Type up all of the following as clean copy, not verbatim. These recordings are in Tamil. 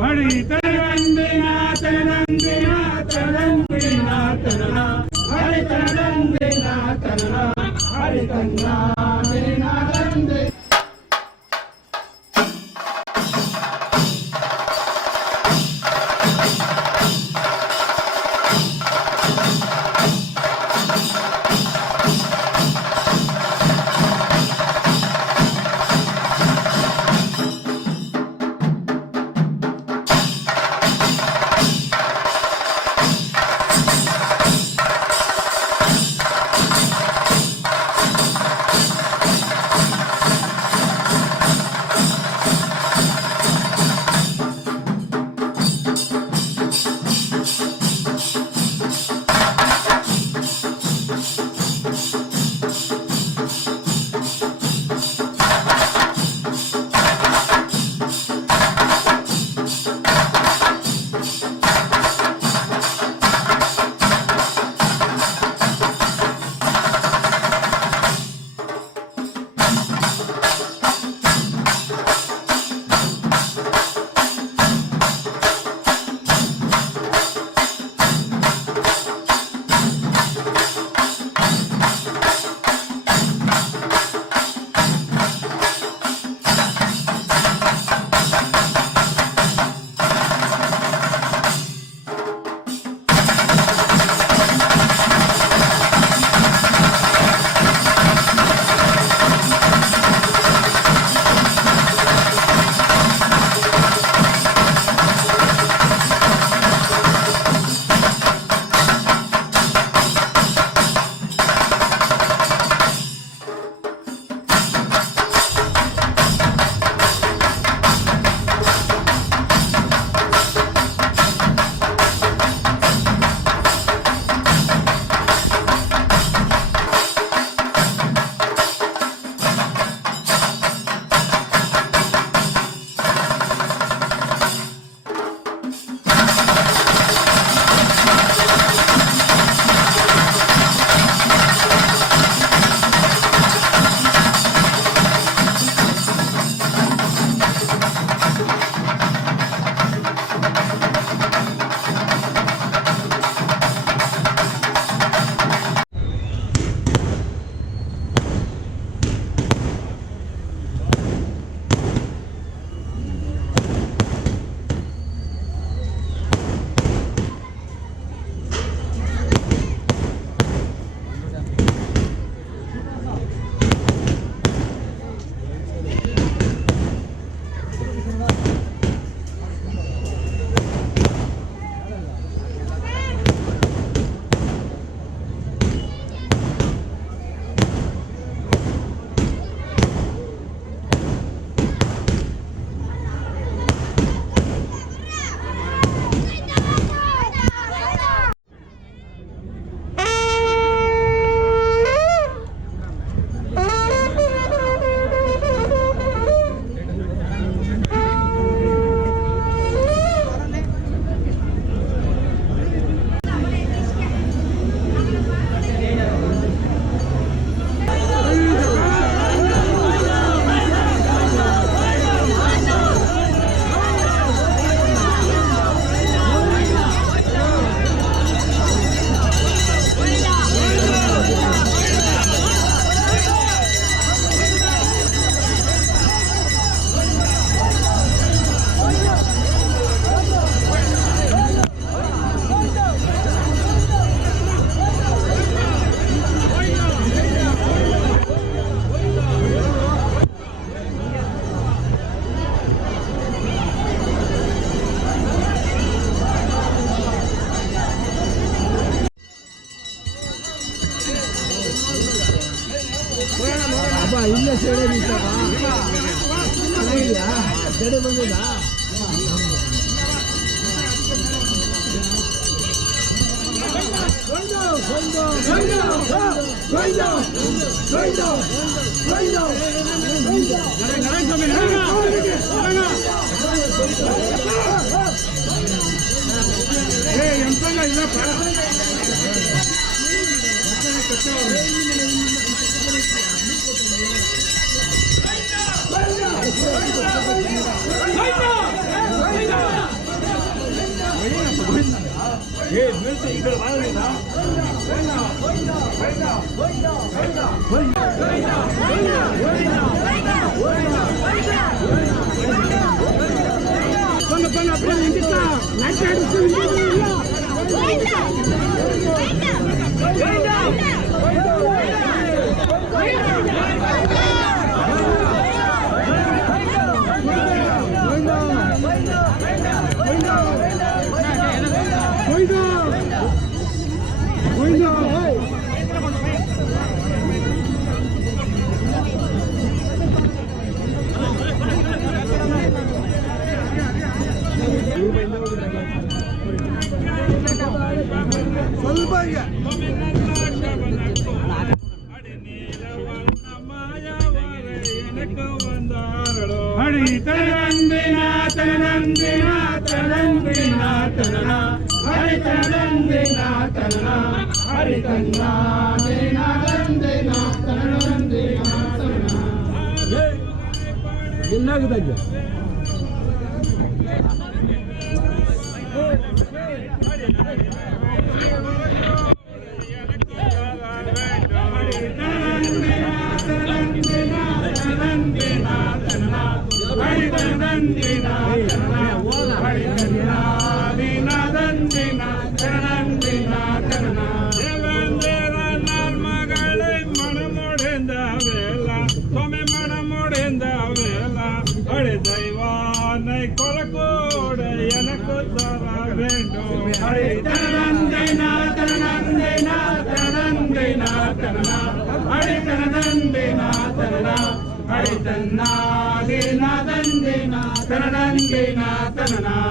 ಹರಿ ತರಂದಿನ ತರಂದಿನ ತರಂದಿನ ತರಣ ಹರಿ ತರಂದಿನ ತರಣ ಹರಿ ತರಂದಿನ ತರಂದಿನ ಇಲ್ಲೇ ಸೇಡೆ ನಿಂತಾಗ ಚೆನ್ನಾಗಿದೆಯಾ ಸೇಡೆ ಬಂದಿದ್ದಾ Go!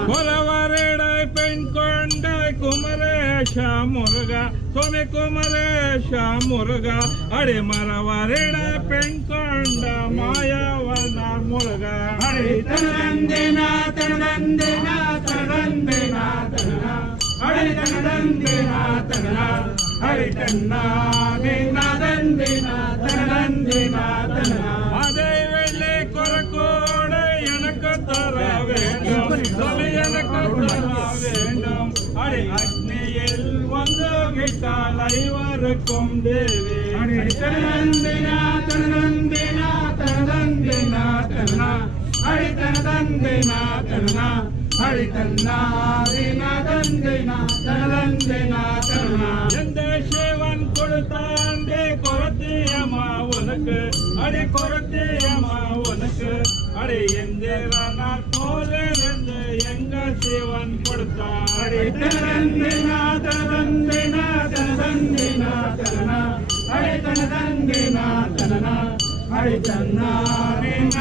கொலவரடை பெண் கொண்டாய் குமரேஷ முருகா சுவாமி குமரேஷ முருகா அடி மரவரடை பெண் கொண்ட மாயவனார் முருகா அடி தனதந்தினா தனதந்தினா தனதந்தினா தனனா அடி தனதந்தினா தனனா அடி தன்னாதினா தந்தினா தனதந்தினா தனனா அதை வெள்ளை கொரக்கோட எனக்கு தர வேண்டும் சொல்லி எனக்கு தர வேண்டும் அடி அக்னியில் வந்து விட்டால் ஐவருக்கும் தேவி அடி தனதந்தினா தனதந்தினா தனதந்தினா தனனா அடி தனதந்தினா தனனா அடி தன்னாதினா தந்தினா தனதந்தினா தனனா எந்த சிவன் கொடுத்தாண்டே கொரத்தியம்மா உனக்கு அடி கொரத்தியம்மா உனக்கு அடி எந்திரனார் போல இருந்து எங்க சிவன் கொடுத்தான் அடி தனதந்தினா தனதந்தினா தனதந்தினா தனனா அடி தனதந்தினா தனனா அடி தன்னாதினா